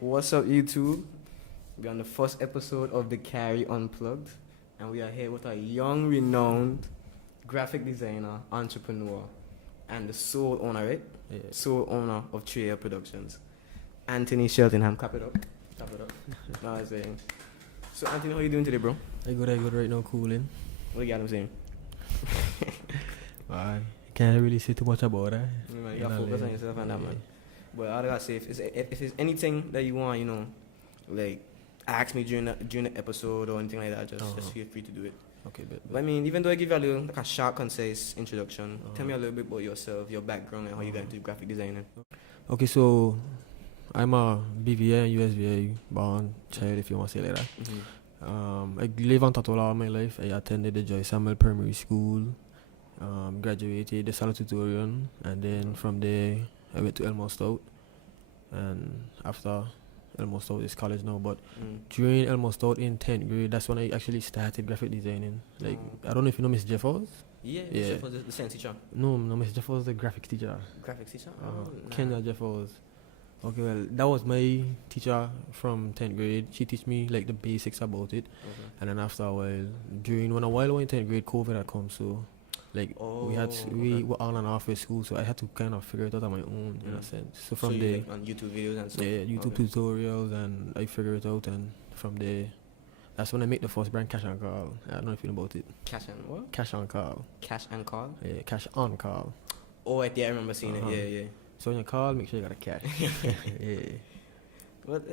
What's up, YouTube? We're on the first episode of Dakarai Unplugged, and we are here with a young, renowned graphic designer, entrepreneur, and the sole owner, right? Yeah. Sole owner of Ep.1 Productions, Anthony Cheltenham. Clap it up. Clap it up. No, I'm saying. So, Anthony, how you doing today, bro? I good right now, cooling. What you got him saying? I can't really say too much about that. Man, you gotta focus on yourself and that, man. But I gotta say, if there's anything that you want, like, ask me during the episode or anything like that, just feel free to do it. Okay, but I mean, even though I give you a little, like a short, concise introduction, tell me a little bit about yourself, your background, and how you got into graphic designing. Okay, so I'm a BVA and USVA born child, if you want to say it like that. Mm-hmm. I live on Tatola all my life. I attended the Joy Samuel Primary School, graduated the salutatorian, and then from there I went to Elmo Stout, and after Elmo Stout is college now, but during Elmo Stout in 10th grade, that's when I actually started graphic designing. Like, I don't know if you know Miss Jeffers? Yeah. Jeffers, the science teacher. No, Miss Jeffers, the graphics teacher. Graphics teacher? Kenya Jeffers. Okay, well, that was my teacher from 10th grade. She teach me like the basics about it. Okay. And then after a while, when I was in 10th grade, COVID had come, so like we were on and off with school, so I had to kind of figure it out on my own in a sense. So from there, like on YouTube videos and stuff. Yeah, YouTube tutorials, and I figure it out, and from there, that's when I make the first brand, Cash on Call. I don't know if you know about it. Cash and what? Cash on Call. Cash and call? Yeah, Cash on Call. Oh, yeah, I remember seeing it. Yeah. So when you call, make sure you got a cash. Yeah. But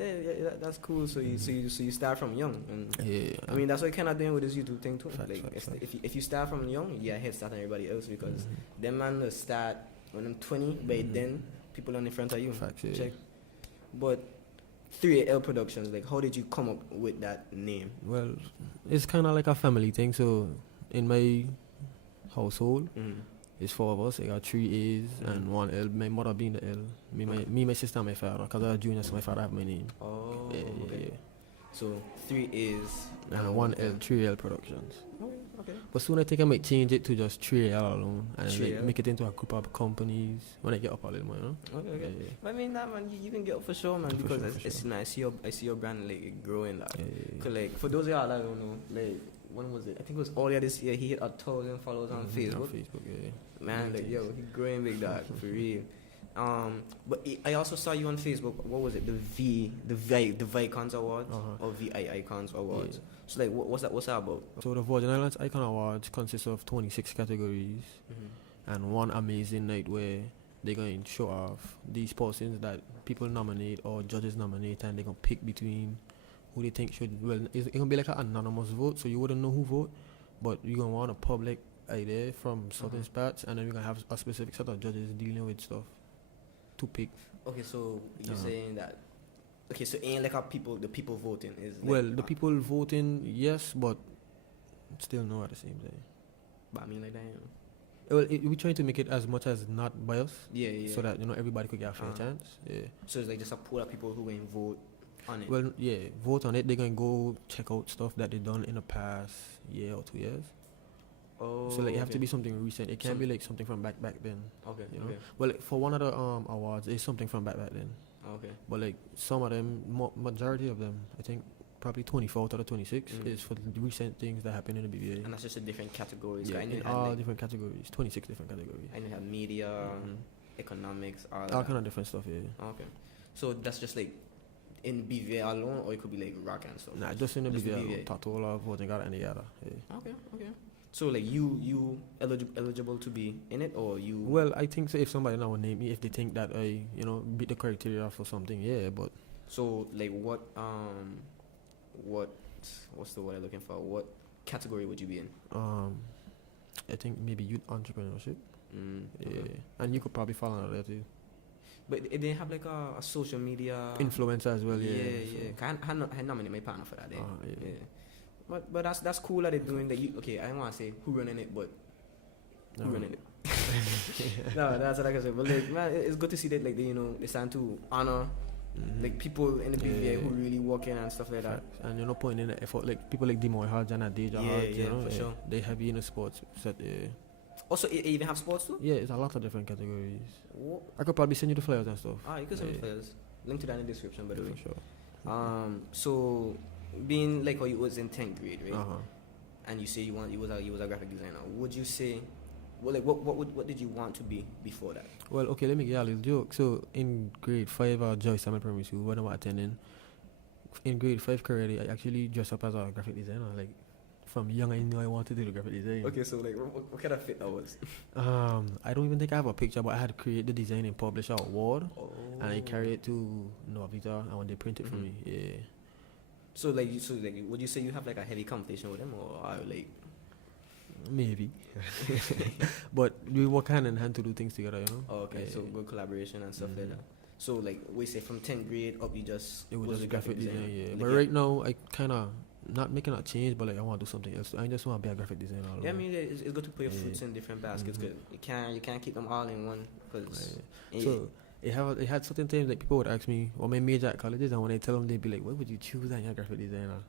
that's cool. So you start from young, and Yeah. I mean that's what kind of doing with this YouTube thing too. Facts, Like facts. if you start from young, you head start on everybody else because them man will start when I'm 20. By then, people on in front of you. Facts, yeah. Check. But 3L Productions, like how did you come up with that name? Well, it's kind of like a family thing. So in my household, it's 4 of us. I got 3 A's and 1 L. My mother being the L. Me, my sister, and my father. Because I'm a junior, so my father have my name. Oh, Yeah. So 3 A's And 1 L, 3L Productions. Okay. But soon I think I might change it to just 3L alone and 3L? like, make it into a group of companies when I get up a little more, you know? Okay. Yeah. But I mean, that man, you can get up for sure, man. For Because sure. it's nice. I see your brand like growing, like. Yeah. Cause like for those of y'all that don't know, like when was it? I think it was earlier this year. He hit 1,000 followers on Facebook. On Facebook, yeah. Man, like he growing big dog for real. But I also saw you on Facebook. What was it? The Vicons Awards or VI Icons Awards. Yeah. So like, what's that about? So the Virgin Islands Icon Awards consists of 26 categories and one amazing night where they're going to show off these persons that people nominate or judges nominate, and they're going to pick between who they think should. Well, it's going to be like an anonymous vote, so you wouldn't know who vote, but you're going to want a public idea from certain spots, and then we're going to have a specific set of judges dealing with stuff to pick. Okay, so you're saying that. Okay, so ain't like the people voting is. Like, Well, the people voting, yes, but still no at the same time. But I mean, like that. Well, we're trying to make it as much as not biased. Yeah. So that everybody could get a fair chance. Yeah. So it's like just a pool of people who will vote on it. Well, yeah, vote on it. They're gonna go check out stuff that they done in the past year or 2 years. Oh. So like it have to be something recent. It can't be like something from back then. Okay. You know? Well, like, for one of the awards, it's something from back then. Okay. But like some of them, majority of them, I think probably 24 out of the 26 is for the recent things that happen in the BBA. And that's just in different categories. Yeah, I in all different categories, 26 different categories. And you have media, economics, all kind of different stuff, yeah. Okay. So that's just like in BVA alone, or it could be like rock and stuff? Nah, just in the Just the BBA, BVA. Tatola, voting out, and the other. Yeah. Okay. So like you eligible to be in it, or you? Well, I think so if somebody now will name me, if they think that I, beat the criteria for something, yeah, but. So like what's the word I'm looking for? What category would you be in? I think maybe youth entrepreneurship. Yeah, Okay. and you could probably fall under that too. But they have like a social media Influencer as well, yeah. Yeah. I nominate my partner for that. Yeah. But that's cool that they're doing that. I don't want to say who running it, but who running it. No, that's what I can say. But like, man, it's good to see that like they stand to honor like people in the BVA who really work in and stuff like that. And you're not putting in the effort, like people like Dimoy Hodge and Adeja Hodge, for sure. They heavy in the sports set. Also, it even have sports too? Yeah, it's a lot of different categories. What? I could probably send you the flyers and stuff. You could send me flyers. link to that in the description, by the way. For sure. So being like how you was in 10th grade, right? Uh-huh. And you say you was a graphic designer. Would you say, what did you want to be before that? Well, okay, let me get you a little joke. So in grade 5 at Joyce Summit Primary School, when I was attending, in grade 5 currently, I actually dressed up as a graphic designer. Like, from young, I knew I wanted to do graphic design. Okay, so like, what kind of fit that was? I don't even think I have a picture, but I had to create the design and publish an award, and I carried it to Novita, and when they print it for me, yeah. So like, would you say you have like a heavy competition with them, or are you like? Maybe, but we work hand in hand to do things together, you know. Oh, okay, so good collaboration and stuff like that. So like, we say from 10th grade up, you just it was just a graphic design, yeah. Like, But right now, I kind of not making a change, but like I want to do something else. I just want to be a graphic designer. Yeah, I mean, it's good to put your fruits in different baskets. Cause you can't keep them all in one. Cause so it had certain times like people would ask me what my major at college is, and when I tell them, they'd be like, "What would you choose as your graphic designer?"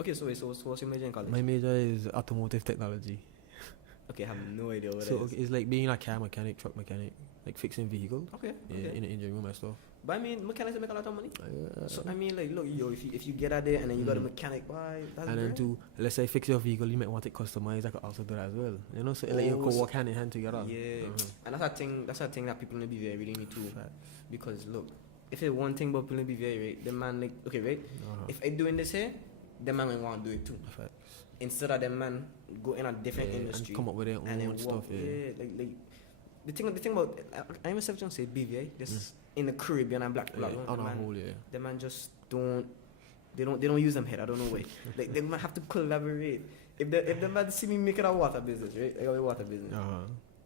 Okay, so what's your major in college? My major is automotive technology. Okay, I have no idea what so that is. It's like being a car mechanic, truck mechanic, like fixing vehicles. Okay. In the engine room and stuff. But I mean, mechanics make a lot of money. So I mean, like, look, if you get out there and then you got a mechanic, why? That's and great. then to let's say fix your vehicle, you might want it customized. I could also do that as well. You know, so like you could work hand in hand together. Yeah, and that's a thing. That's a thing that people in the BVI really need to. Because look, if it's one thing about people in the BVI, right, the man like, okay, right, if I doing this here, the man will want to do it too. Instead of the man go in a different industry and come up with their own stuff. Like the thing about I myself don't say BVI. This in the Caribbean and black people. On a whole, the man just don't. They don't use them head. I don't know why. Like they might have to collaborate. If the man see me making a water business, right? I got a water business.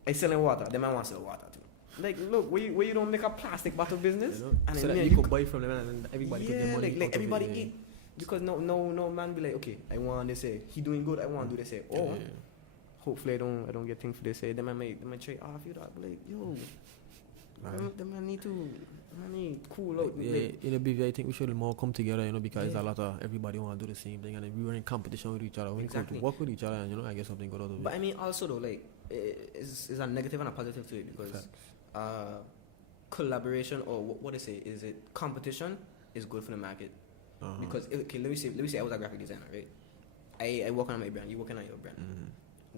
I selling water. The man wants to sell water too. Like, look, where you don't make a plastic bottle business, and so then that you could buy from them and everybody could get money. Like everybody eat. Because no man be like, okay, I want this say he doing good, I want to do this say. Hopefully I don't get things for this say. Then I might try off you that, like, yo, the man need cool out. In a BV, I think we should more come together, you know, because a lot of everybody want to do the same thing, and if we were in competition with each other, we could work with each other, and you know, I get something good out of it. But I mean, also though, like, is a negative and a positive to it, because collaboration, or what they say, is it competition is good for the market. Because okay, let me say I was a graphic designer, right? I work on my brand, you working on your brand.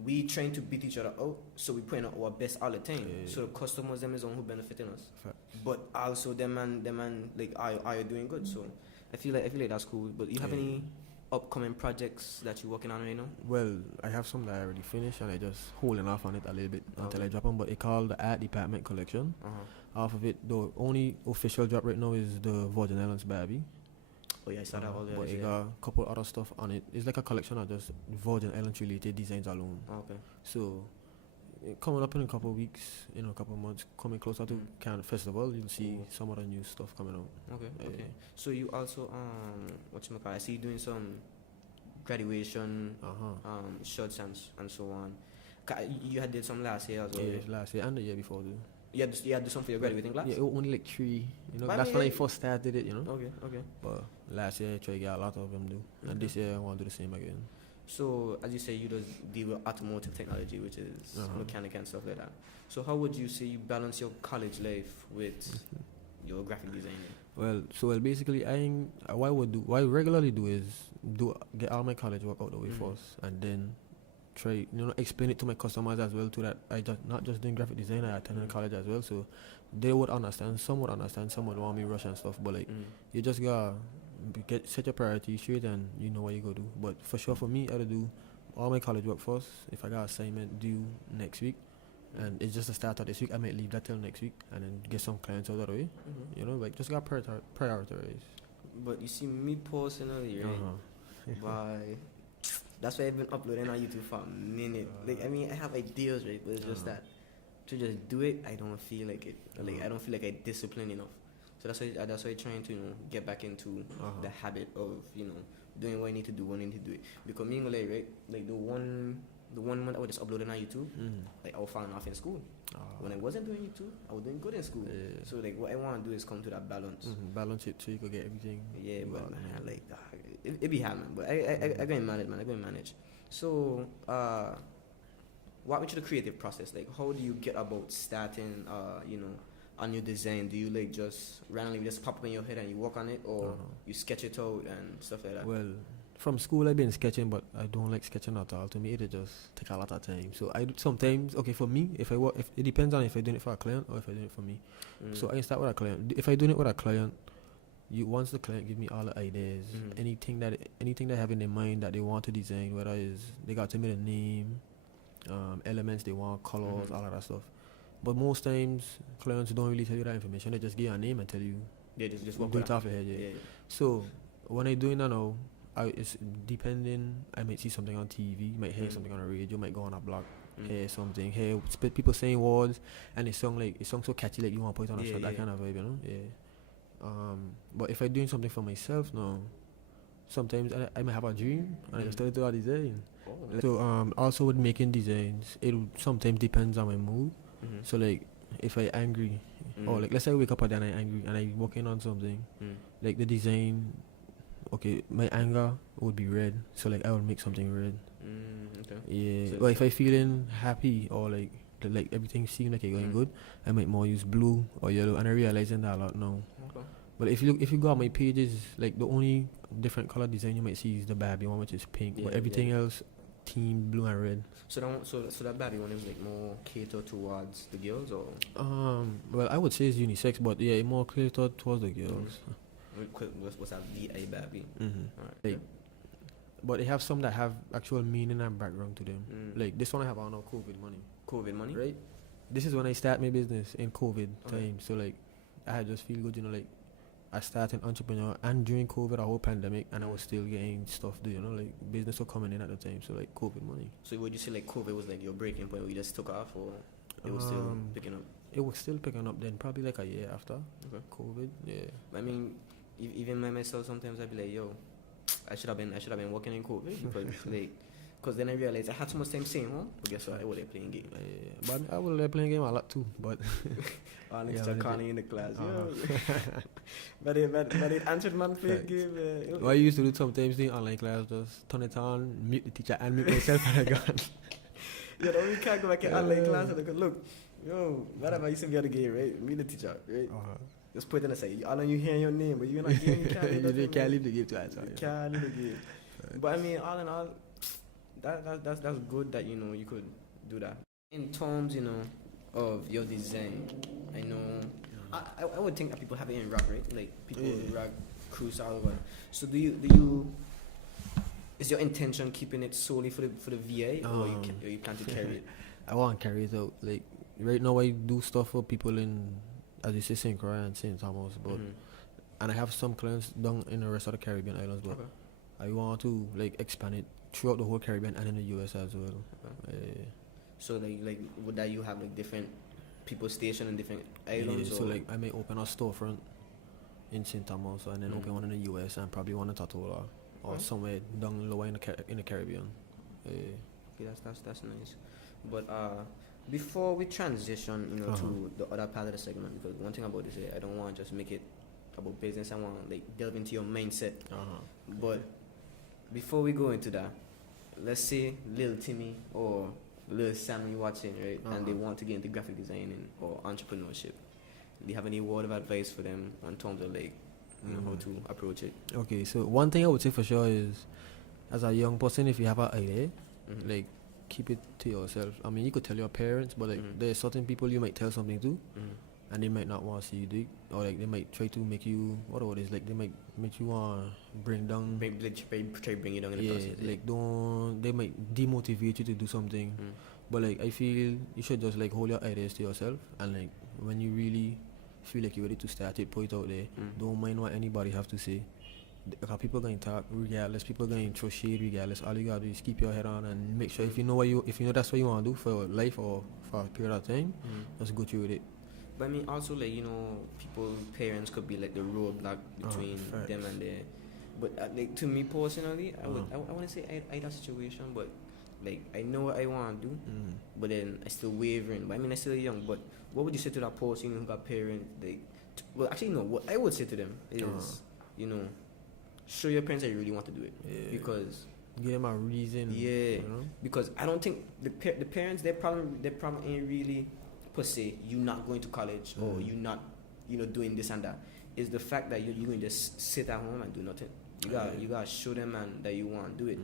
We trying to beat each other out, so we putting out our best all the time. So the customers them is on who benefiting us. But also them man like are you doing good? So I feel like that's cool. But you have any upcoming projects that you're working on right now? Well, I have some that I already finished, and I just holding off on it a little bit until I drop them. But it called the Art Department Collection. Off of it, the only official drop right now is the Virgin Islands Barbie. Oh yeah, I saw that all there. But it got a couple other stuff on it. It's like a collection of just Virgin Islands related designs alone. Okay. So coming up in a couple of weeks, a couple of months, coming closer to Cannes Festival, you'll see some of the new stuff coming out. Okay. So you also I see you doing some graduation shirts and so on. You had did some last year as well. Yeah, last year and the year before too. You had to do some for your graduating class? Yeah, only like 3. That's when I first started it, Okay. But last year I tried to get a lot of them do. And this year I want to do the same again. So, as you say, you just deal with automotive technology, which is mechanic and stuff like that. So, how would you say you balance your college life with your graphic designing? Well, basically, what I regularly do is get all my college work out the way first, and then try, explain it to my customers as well, to that I just not just doing graphic design, I attended college as well, so they would understand. Some would understand, some would want me rush and stuff, but like you just gotta set your priorities straight, and you know what you go do. But for sure, for me, I gotta do all my college work first. If I got assignment due next week, and it's just a start of this week, I might leave that till next week, and then get some clients out of the way. Like just gotta prioritize. But you see, me personally, right? That's why I've been uploading on YouTube for a minute. Like, I mean, I have ideas, right? But it's just that to just do it, I don't feel like it. Like, I don't feel like I discipline enough. So that's why I'm trying to, get back into the habit of, doing what I need to do when I need to do it. Because me, right? Like the one month I was just uploading on YouTube, like I was falling off in school. When I wasn't doing YouTube, I was doing good in school. So like what I want to do is come to that balance. Balance it so you could get everything. Yeah, but man, like it be hard, man. But I go and manage, man. I go and manage. So walk me through the creative process. Like, how do you get about starting, on your design, do you like just randomly just pop up in your head and you work on it, or you sketch it out and stuff like that? Well, from school I've been sketching, but I don't like sketching at all. To me, it just take a lot of time. So I sometimes, okay, for me, if it depends on if I doing it for a client or if I doing it for me. So I start with a client. If I doing it with a client, once the client give me all the ideas, anything they have in their mind that they want to design, whether it's they got to me the name, elements they want, colors, all of that stuff. But most times clients don't really tell you that information. They just give you a name and tell you. Yeah, just do it off your head. Yeah. So when I doing that now, it's depending. I might see something on TV, might hear something on the radio, might go on a blog, hear something, hear people saying words, and it sound so catchy, like you want to put it on a shirt, that kind of vibe, you know. Yeah. But if I'm doing something for myself now, sometimes I might have a dream and I just start to do a design. So also with making designs, it sometimes depends on my mood. So like if I angry, or like let's say I wake up and I'm angry and I'm working on something, like the design, okay, my anger would be red, so like I would make something red. Okay. Yeah. So But if I feeling happy or like everything seems like it's going good, I might more use blue or yellow, and I realizing that a lot now. Okay. But if you go on my pages, like the only different color design you might see is the Barbie one, which is pink, but everything else team blue and red. So that Barbie one is like more catered towards the girls, or? Well, I would say it's unisex, but yeah, it more catered towards the girls. What's that VA Barbie? Alright. Like, but they have some that have actual meaning and background to them. Like this one I have on now, COVID money. COVID money? Right? This is when I start my business in COVID time. So like I just feel good, you know, like I started entrepreneur and during COVID, a whole pandemic, and I was still getting stuff to, you know, like business was coming in at the time. So like COVID money. So would you say like COVID was like your breaking point where you just took off, or it was still picking up? It was still picking up then, probably like a year after COVID. Yeah. I mean, even myself, sometimes I'd be like, yo, I should have been working in COVID because then I realized I had so much time staying home. But guess what? I was playing game. But I was playing game a lot too. But Connie in the class. But it answered man play game. What I used to do sometimes in online class, just turn it on, mute the teacher, and mute myself and I gone. Yeah, no, we can't go back in online class and look, yo, whatever, you see me at the game, right? Mute the teacher, right? Just put it in and say, I know you hear your name, but you're not getting you can't leave the game to answer. You can't leave the game. But I mean, all in all, that's good that, you know, you could do that. In terms, you know, of your design, I know, I would think that people have it in rock, right? Like, people rock cruise all over. So do you, is your intention keeping it solely for the VA, or you plan to carry it? I want to carry it out. Like, right now I do stuff for people in, as you say, St. Croix and St. Thomas, but and I have some clients down in the rest of the Caribbean islands, but I want to like expand it throughout the whole Caribbean and in the US as well. So like would that you have like different people stationed in different islands? So like I may open a storefront in St. Thomas and then open one in the US and probably one in Tatola or somewhere down lower in the Caribbean. Okay, that's nice. But before we transition, you know, to the other part of the segment, because one thing about this, I don't want to just make it about business. I want to like delve into your mindset. But before we go into that, let's say Lil Timmy or Lil Sammy watching, right, and they want to get into graphic designing or entrepreneurship. Do you have any word of advice for them in terms of like, you know, how to approach it? Okay, so one thing I would say for sure is, as a young person, if you have an idea, like, keep it to yourself. I mean, you could tell your parents, but like there's certain people you might tell something to, and they might not want to see you do it, or like they might try to make you like they might make you want to bring down, try to bring you down in the process. Like they might demotivate you to do something, but like I feel you should just like hold your ideas to yourself, and like when you really feel like you're ready to start it, put it out there. Don't mind what anybody have to say. Because people going to talk regardless, people going to throw shade regardless. All you gotta do is keep your head on and make sure if you know that's what you want to do for life or for a period of time, just go through with it. But I mean, also like, you know, parents could be like the roadblock between them and their. But like to me personally, I want to say I had a situation, but like I know what I want to do, but then I still wavering. But I mean, I still young. But what would you say to that person who got parents? Like, well, actually no. What I would say to them is, you know, show your parents that you really want to do it, because give them a reason. You know? Because I don't think the parents their problem ain't really per se you not going to college or you not, doing this and that. It's the fact that you're going to just sit at home and do nothing. You gotta show them, man, that you want to do it.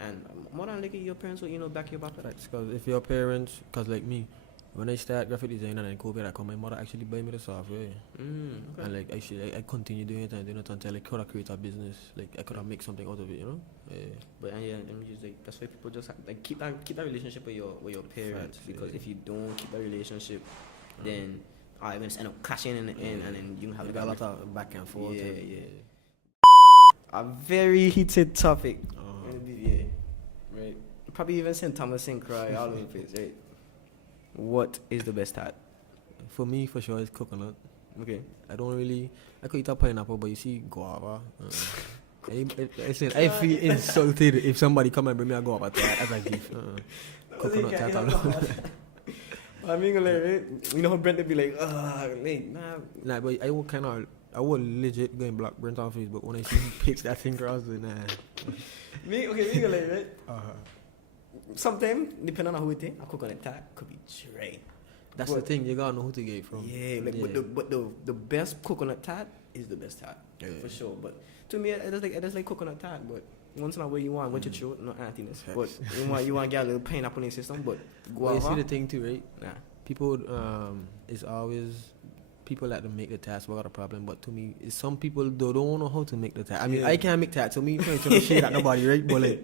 And more than likely, your parents will, back you up. Because if your parents, because like me, when I start graphic design and then COVID, I come, my mother actually buy me the software. Okay. And like I continue doing it and doing it until I could have create a business. Like I could have make something out of it, But let me just like, that's why people just like keep that relationship with your parents. Because if you don't keep that relationship, then you're gonna end up clashing in the end, and then you have a lot of back and forth. A very heated topic. Right. Probably even St. Thomas and cry all over the place, right? What is the best hat? For me, for sure, it's coconut. Okay. I could eat a pineapple, but you see guava. I feel insulted if somebody come and bring me a guava as a gift. Coconut hat alone. I mean, like, how Brent would be like, Nah, but I would legit go and block Brent on Facebook when I see he picks that thing across the Me, like, right? Sometimes, depending on who it is, a coconut hat could be Dre. That's the thing, you gotta know who to get it from. Yeah, but the best coconut tart is the best tart, for sure. But to me, it is like coconut tart, but once in a while you want what you throw, no antiness. But you want to get a little pineapple in your system, but guava. You see the thing too, right? Nah. People, it's always people that make the tart without a problem, but to me, some people don't know how to make the tart. I mean, I can't make tart, so me trying to shade at nobody, right? But like,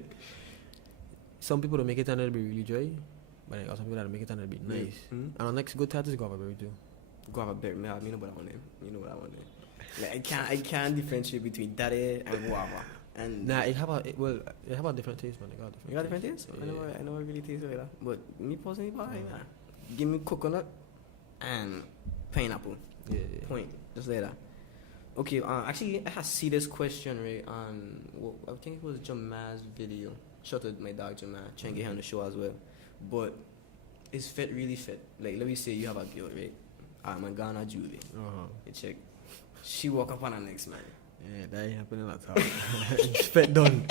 some people don't make it and it'll be really dry. But like, some people that make it and it'll be nice. And the next good tart is guava berry too. Guava berry, man, you know what I want there. You know what I want there. Like, I can't differentiate between that and guava. And it have a different taste, man. You got different taste? Yeah. I never really tasted like that. But me personally, give me coconut and pineapple. Yeah. Point. Just like that. Okay, actually, I had see this question, right, on, I think it was Jamal's video. Shout out to my dog, Jamal. Trying to get him on the show as well. But is fit really fit? Like, let me say you have a girl, right? I'm a Ghana Julie. You check. She walk up on her next man. Yeah, that ain't happening at all. Fit done.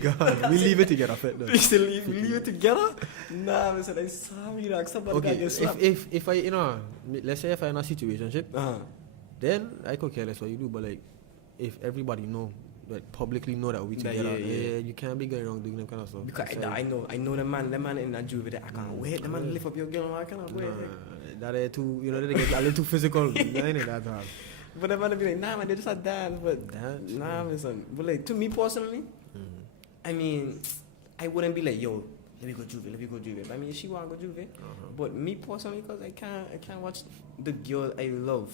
God, we leave it together, fit done. We still leave it together? Nah, I said, I'm sorry, like, somebody okay, get slapped. If I, let's say if I'm in a situationship, then I could care less what you do, but like, if everybody know, like, publicly know that we together, you can't be going around doing that kind of stuff. Because I know the man in that juvie that I can't wait. The man lift up your girl, I can't wait. That is too, they get a little too physical. That ain't that hard. But the man would be like, nah, man, they just a dance. But nah, man, son. But like, to me personally, I mean, I wouldn't be like, yo, let me go juvie. I mean, she want to go juvie. But me personally, because I can't watch the girl I love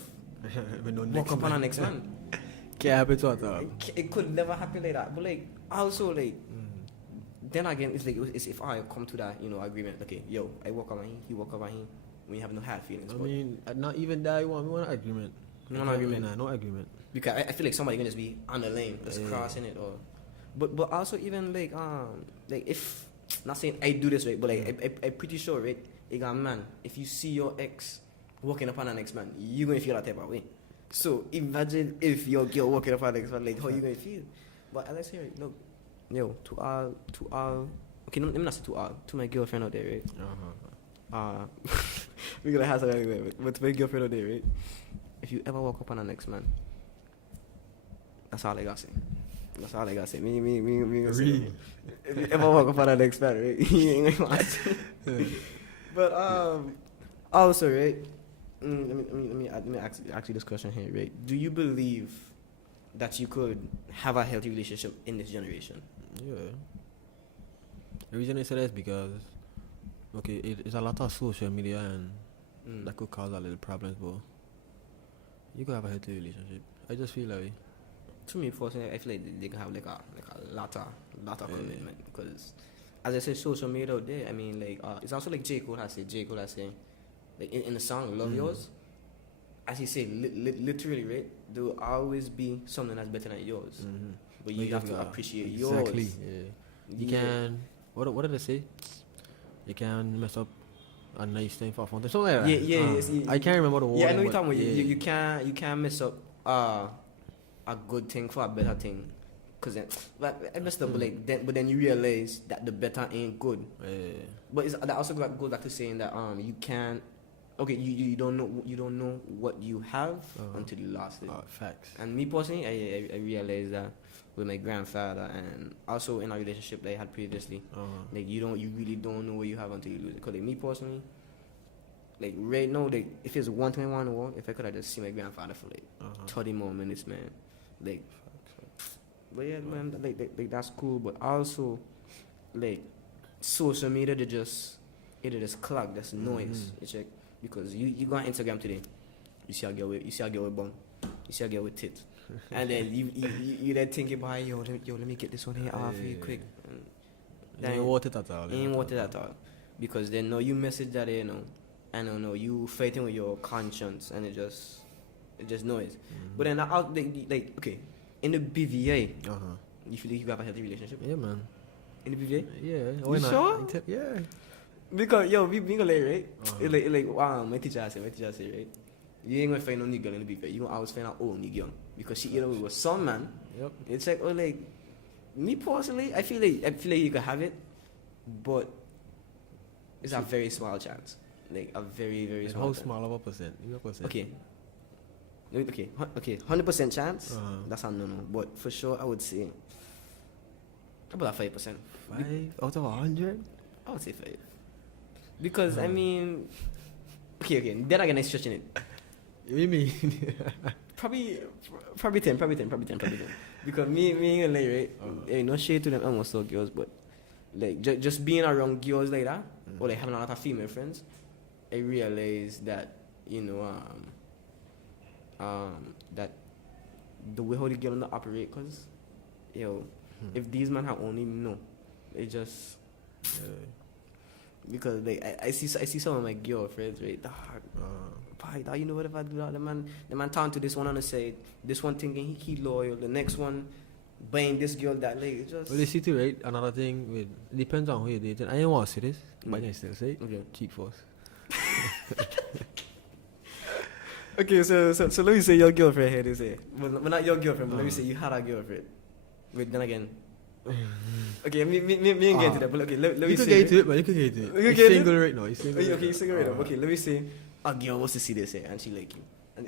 walk up on her next man. Can't happen to her. It could never happen like that. But like, also like, then again, it's like, it's if I come to that, agreement. Okay, yo, I walk up on him, he walk up on him. We have no hard feelings. I mean, not even that. We want an agreement. No agreement. Because I feel like somebody gonna just be on the lane, just crossing it, or, but also even like if, not saying I do this right, but like I'm pretty sure, right? Like a man, if you see your ex walking upon an ex man, you gonna feel that type of way. So imagine if your girl walking upon an ex man, like how you gonna feel? But as I say, right, look, yo, to all, okay, let me not say to my girlfriend out there, right? We're gonna have something anyway, but to my girlfriend out there, right? If you ever walk up on an ex man, that's all I gotta say. Me. Really? If you ever walk up on an ex man, right? He ain't gonna watch. But also, right? Let me ask you this question here, right? Do you believe that you could have a healthy relationship in this generation? Yeah. The reason I say that is because, okay, it's a lot of social media and that could cause a little problems, but you could have a healthy relationship. I just feel like, to me personally, I feel like they can have like a lot of commitment, because as I said, social media out there, I mean, like, it's also like J. Cole has said, like in the song Love Yours, as he said, literally, right, there will always be something that's better than yours, but you have to appreciate yours. Exactly. You can, what did they say? You can mess up a nice thing for fun. Something like that. Yes. I can't remember the word. Yeah, I know you're talking about. You can't mess up a good thing for a better thing, cause then, I messed up, but then you realize that the better ain't good. But that also goes back to saying that you can't okay, you don't know what you have until you lost it. Facts. And me personally, I realized that with my grandfather and also in a relationship that I had previously. Like you really don't know what you have until you lose it. Cause like me personally, like right now, like if it's one thing I want to know, if I could have just see my grandfather for like 30 more minutes, man. Like, but yeah, man, like that's cool. But also, like social media, it just clock, that's noise. It's like because you go on Instagram today, you see a girl with bum, you see a girl with tits. And then you then thinking about let me get this one here off you quick. And ain't worth it at all. Ain't worth it at all. Because then you message that I don't know, you fighting with your conscience and it just noise. But then out like okay, in the BVA, you feel like you have a healthy relationship? Yeah, man. In the BVA? Yeah. You sure? Yeah. Because we gonna lay right? Like wow, my teacher say right? You ain't gonna find no new girl in the BVA. You gonna always find out old new girl. Because she either with some man. Yep. It's like like me personally, I feel like you can have it, but it's a very small chance. Like a very, very small How chance. small of a percent? Okay, 100% chance. That's a no. But for sure, I would say about 5%. 5 out of 100? I would say 5. Because I mean, okay. Then again, I'm stretching it. What do you mean? Probably 10. Because me ain't gonna lie, right? Ain't no shade to them almost all girls, but like just being around girls like that, or like having a lot of female friends, I realized that that the way how the girl operate, cause if these men have only know, they just because like I see some of my girlfriends, right? Dog, you know what, if I do that, the man turn to this one on the side, this one thinking he loyal, the next one buying this girl that, like, it's just... Well, you see too, right? Another thing, it depends on who you're dating. I don't want to say this, but I can still say it. Okay. Cheat force. Okay, so let me say your girlfriend here, they say. Well, not your girlfriend, but let me say you had a girlfriend. Wait, then again. Okay, me ain't get to that, but okay, let me say... You could get to it, but you could get to it. You're single right now. Okay, you're single right now. Okay, let me say a girl wants to see this here, and she like you.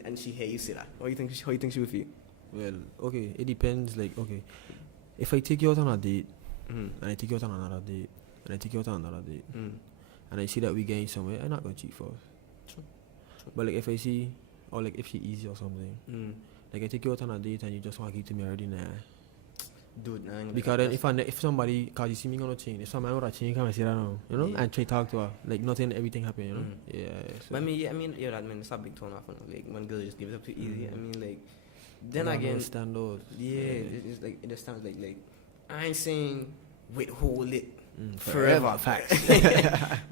And she hear you say that. How you think she would feel? Well, okay, it depends. Like, okay, if I take you out on a date, and I take you out on another date, and I take you out on another date, and I see that we getting somewhere, I'm not gonna cheat first. True. But like if I see, or like if she easy or something, like I take you out on a date and you just want to keep to me already, nah. Dude, nah, because then if somebody, cause you see me gonna change, if somebody would change, come and say that now, and try to talk to her, like nothing, everything happen, Yeah. So. But I mean, that man, it's a big turn off. Like when girls just give it up too easy. I mean, like then again, standards. Yeah, it's like it stands like I ain't saying withhold it forever. Facts.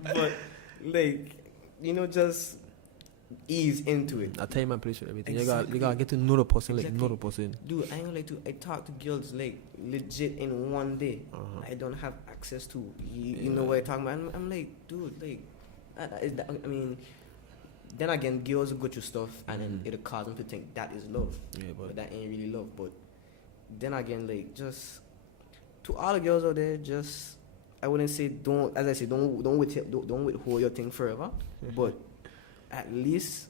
But like just ease into it. A time and place for everything. Exactly. You gotta get to know the person, Exactly. like know the person. Dude, I ain't gonna lie to. I talk to girls like legit in one day. I don't have access to. You know what I'm talking about? I'm like, dude, like, I mean, then again, girls will go through stuff and then it'll cause them to think that is love. Yeah, but that ain't really love. But then again, like, just to all the girls out there, just I wouldn't say don't. As I say, don't withhold your thing forever, but at least,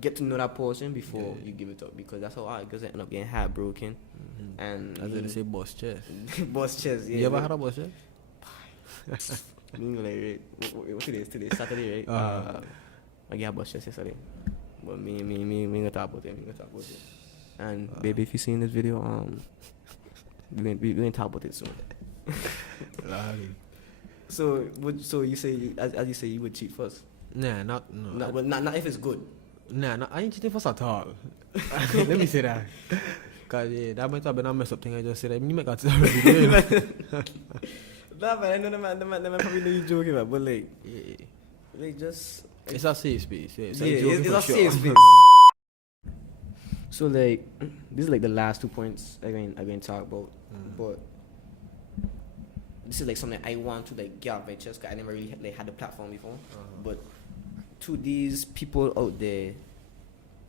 get to know that person before you give it up, because that's how all girls end up getting heartbroken. And as they say, boss chest. Boss chest, yeah. You ever had a boss chest? What today? Saturday, right? I got a boss chest yesterday. But me gonna talk about it. And baby, if you seen this video, we gonna talk about it soon. So you say, as you say, you would cheat first? Nah, not if it's good. Nah, I ain't cheating first at all. Let me say that. Cause that might have been a mess up thing I just said. I mean, you might got to already. Nah, but I know the man probably know you joking about, but like, like just... It's a safe space. Yeah, it's a safe space. So like, this is like the last 2 points I'm going to talk about, but this is like something I want to like get off my chest, because I never really like had the platform before. But to these people out there,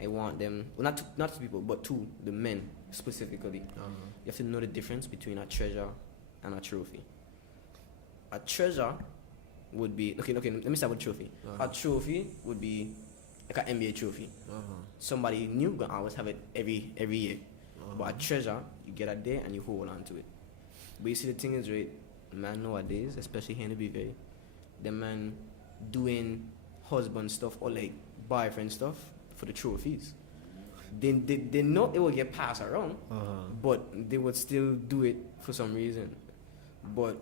I want them, well, not to people, but to the men specifically. You have to know the difference between a treasure and a trophy. A treasure, would be okay. Let me start with trophy. A trophy would be like an NBA trophy. Somebody new gonna always have it every year. But a treasure, you get a day and you hold on to it. But you see, the thing is, right, man nowadays, especially here in the BVA, the man doing husband stuff or like boyfriend stuff for the trophies. They know it will get passed around, but they would still do it for some reason. But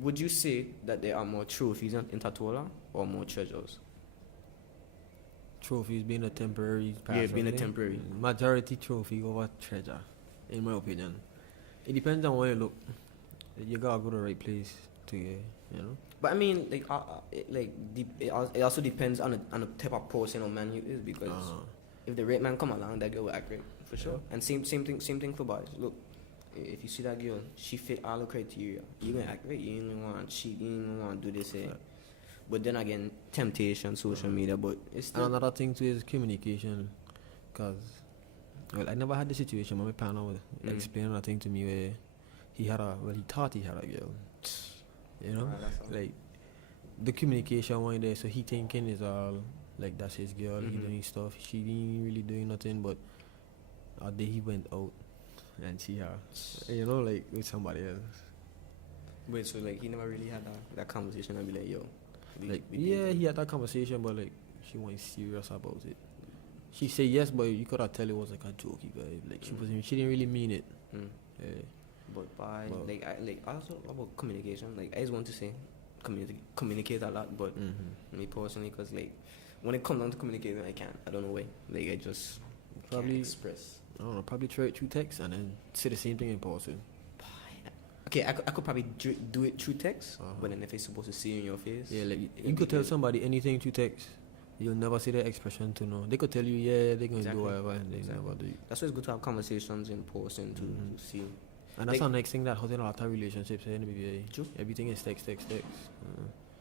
would you say that there are more trophies in Tatola or more treasures? Trophies being a temporary pass. Yeah, being a temporary. Majority trophy over treasure, in my opinion. It depends on where you look. You gotta go to the right place to get, you know. But I mean, it also depends on the type of person or man you is, because if the right man come along, that girl will act right for sure. And same thing for boys. Look, if you see that girl, she fit all the criteria. You gonna act right. You ain't want to cheat. You ain't want to do this. But then again, temptation, social media. But it's still another thing too is communication, cause I never had the situation. But my partner was explaining a thing to me where he thought he had a girl. You know, like the communication one there. So he thinking is all like that's his girl. He doing stuff. She ain't really doing nothing. But a day he went out and see her, you know, like with somebody else. Wait, so like he never really had that conversation and be like, yo. He had that conversation, but like she wasn't serious about it. She said yes, but you could have tell it was like a jokey vibe. Like she didn't really mean it. Yeah. But also about communication. Like I just want to say, communicate a lot. But me personally, because like when it comes down to communicating, I can't. I don't know why. Like I just probably can't express. I don't know. Probably try it through text and then say the same thing in person. Okay, I could probably do it through text, but then if it's supposed to see you in your face, like you could tell somebody anything through text. You'll never see their expression to know. They could tell you, they're going to do whatever, and they never do it. That's why it's good to have conversations in person to see. And that's the next thing that holds in a lot of relationships in the BBA. True. Everything is text.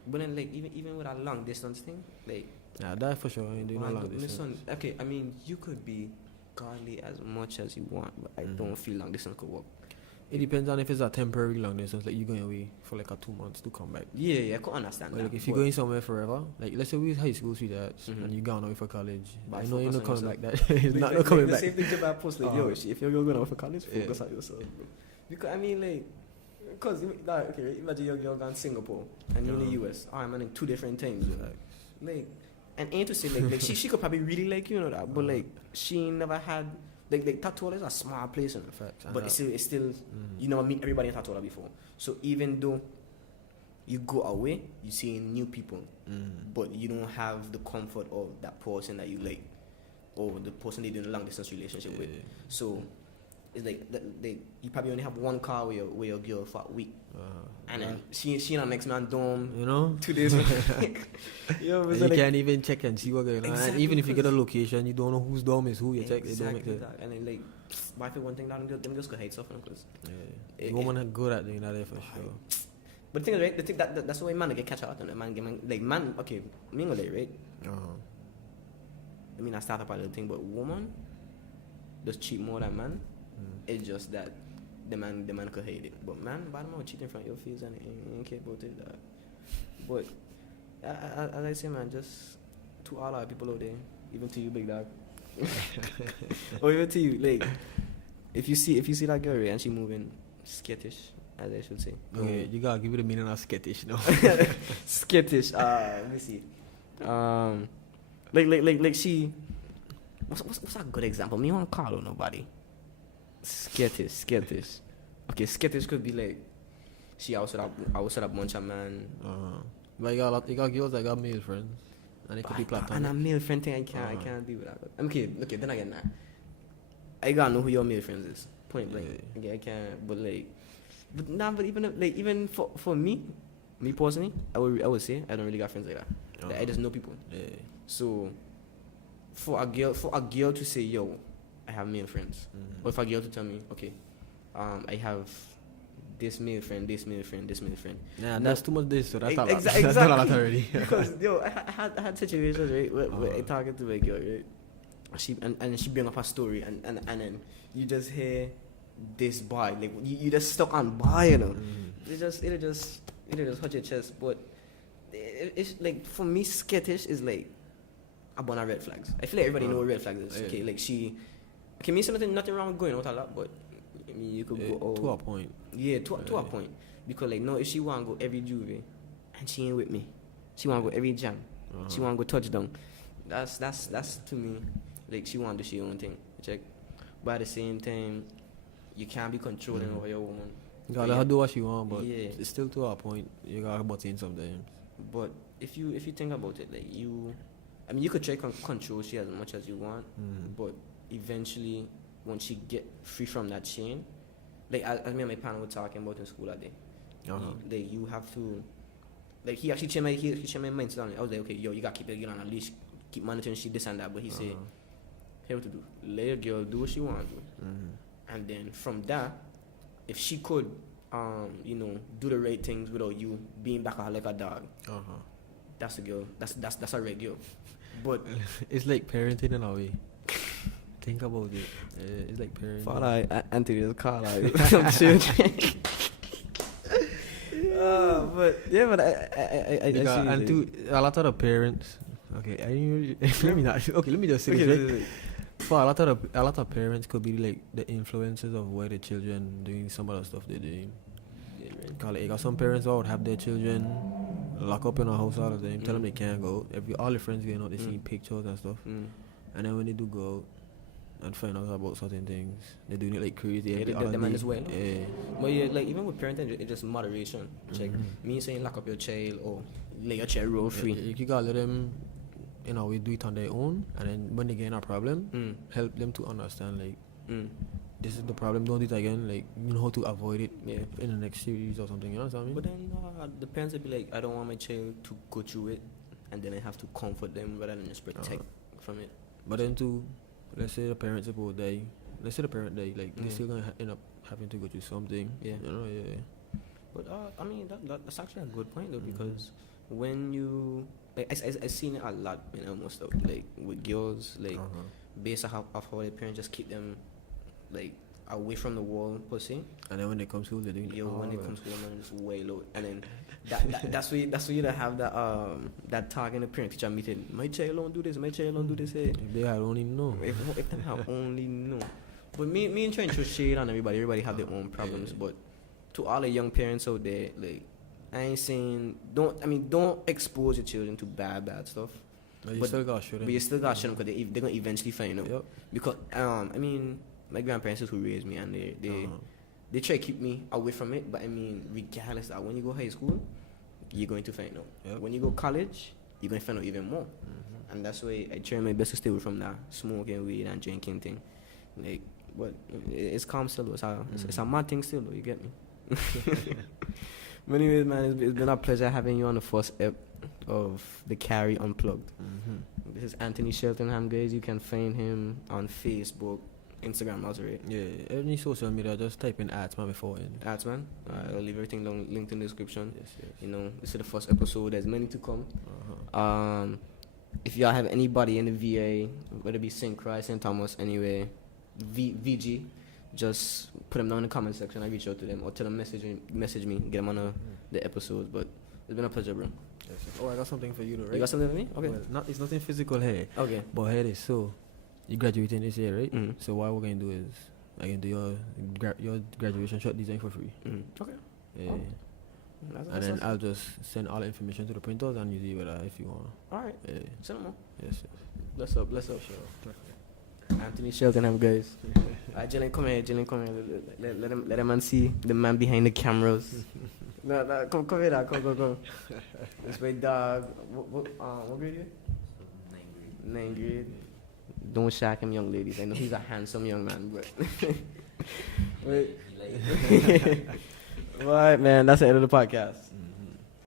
But then, like, even with a long distance thing, like... Yeah, that for sure. You do not long distance. Okay, I mean, you could be godly as much as you want, but I don't feel long distance could work. It depends on if it's a temporary long distance, like you're going away for like 2 months to come back. Yeah, I could understand that. Like if you're going somewhere forever, like let's say we're high school sweethearts and you're going away for college. I know you're not coming back that. It's not coming back. The same thing to my post, like, yo, if you're going away for college, focus on yourself, bro. Because, I mean, like, because, okay, imagine your girl gone Singapore and you're in the US. I'm in 2 different times. Like, and ain't to say, like she could probably really like you, know that, but, like, she never had... Like Tatola is a small place, in fact, but it's still you never meet everybody in Tatola before. So even though you go away, you see new people, but you don't have the comfort of that person that you like, or the person they do a long distance relationship with. So it's like you probably only have one car with your girl for a week, and then she in her next man dorm, you know, 2 days. You can't even check and see what's going on. And even if you get a location, you don't know whose dorm is who. You check, they don't make it. And then like, but if one thing down, them girls could hate stuff, because the woman are good at doing that for sure. But the thing is, right? The thing that's the way man get catch out on it. Man, okay, me right? I mean, I start up a little thing, but woman does cheat more than man. It's just that the man could hate it, but man, bad man cheating in front of your face and you ain't care about it. But as I say, man, just to all our people out there, even to you, big dog, or even to you, like, if you see that girl, right, and she moving skittish, as I should say. Okay, you gotta give it a meaning of skittish, no? Skittish. Let me see. Like she. What's a good example? Me want to call her nobody. Skittish. Okay, skittish could be like she also a bunch of man. But you got girls that got male friends, and it could be platonic. And a male friend thing, I can't be with that. Okay, then again, I gotta know who your male friends is. Point blank. Okay, I can't. But even for me personally, I would say I don't really got friends like that. Like, I just know people. Yeah. So for a girl to say, yo, I have male friends, or if a girl to tell me, okay, I have this male friend. Yeah, that's too much this, so that's exactly. That's not a lot already. Because I had situations, right, where I talking to a girl, right, she bring up her story, and then you just hear this boy, like you just stuck on boy, you know. It just just hurt your chest. But it's like, for me, skittish is like a bunch of red flags. I feel like everybody know what red flags is. Yeah. Okay, like okay, me say nothing wrong with going out a lot, but I mean, you could go out. To a point. Yeah, to a point. Because like, no, if she want to go every Juve and she ain't with me, she want to go every jam, she want to go touchdown. That's to me, like, she want to do her own thing. Check. But at the same time, you can't be controlling over your woman. You gotta let her do what she want, but yeah, it's still to a point. You gotta butt in sometimes. But if you think about it, like, you could try control she as much as you want, but eventually, once she get free from that chain, like, as me and my partner were talking about in school that day, like, you have to, like, he actually changed my mindset on it. I was like, okay, yo, you gotta keep the girl on a leash, keep monitoring she this and that. But he said, hey, what to do? Let your girl do what she want to do, and then from that, if she could, do the right things without you being back at her like a dog, that's a girl. That's a red girl. But it's like parenting in a way. Think about it. It's like parenting. Father, Anthony's car, like, some shit. But yeah, but I see. And to a lot of the parents, okay, let me not. Okay, let me just say this. Right? For a lot of parents could be like the influences of where the children doing some of the stuff they're doing. Like, got some parents out have their children lock up in a house all the time, tell them they can't go. All their friends going out, they see pictures and stuff, and then when they do go out and find out about certain things, they're doing it like crazy. Yeah, they man as well. Yeah. But yeah, like, even with parenting, it's just moderation. Like, me saying lock up your child or let your child roll free. You gotta let them, we do it on their own, and then when they get in a problem, help them to understand, like, this is the problem, don't do it again, like, you know how to avoid it in the next series or something, you know what I mean? But then the parents will be like, I don't want my child to go through it, and then I have to comfort them rather than just protect from it. But then too, let's say the parent support die, like, they're still gonna end up having to go through something. Yeah. But I mean, that's actually a good point though, because when you, like, I seen it a lot in almost stuff, like with girls, like, based off how their parents just keep them, like, away from the wall, pussy. And then when they come to school, they're doing when they come to school, man, just way low. And then that's where you have that talk in the parent teacher meeting. My child don't do this. My child don't do this. Hey. If they had only know. If they had only know. But me and trying to shade on everybody. Everybody have their own problems. But to all the young parents out there, like, I ain't saying don't expose your children to bad stuff. But you still gotta show them. But you still gotta show them, because they're gonna eventually find out. Yep. Because I mean, my grandparents is who raised me, and they try to keep me away from it. But I mean, regardless of when you go high school, you're going to find out. Yep. When you go college, you're going to find out even more. And that's why I try my best to stay away from that smoking weed and drinking thing. Like, but it's calm still though. It's a mad thing still though. You get me? But anyways, man, it's been a pleasure having you on the first ep of Dakarai Unplugged. This is Anthony Cheltenham, guys. You can find him on Facebook, Instagram also, right? Yeah, any social media, just type in Artsman before it. Artsman. I'll leave everything linked in the description. Yes. This is the first episode. There's many to come. If y'all have anybody in the VA, whether it be St. Christ, St. Thomas, anywhere, VG, just put them down in the comment section. I reach out to them or tell them message me, get them on the episodes. But it's been a pleasure, bro. Yes. Oh, I got something for you, though, right? You got something for me? Okay. Well, it's nothing physical here. Okay. But here it is. So, you graduating this year, right? So what we're going to do is I can do your graduation shot design for free. Okay. Yeah. And then I'll just send all the information to the printers and you see whether if you want. Alright. Yeah. Send them on. Yes. Bless up. Sure. Anthony Cheltenham, guys. Jalen, come here. Let him man see the man behind the cameras. No, come here, come. This way, dog. What grade you? 9th grade. Don't shock him, young ladies. I know he's a handsome young man, but. Alright, man. That's the end of the podcast.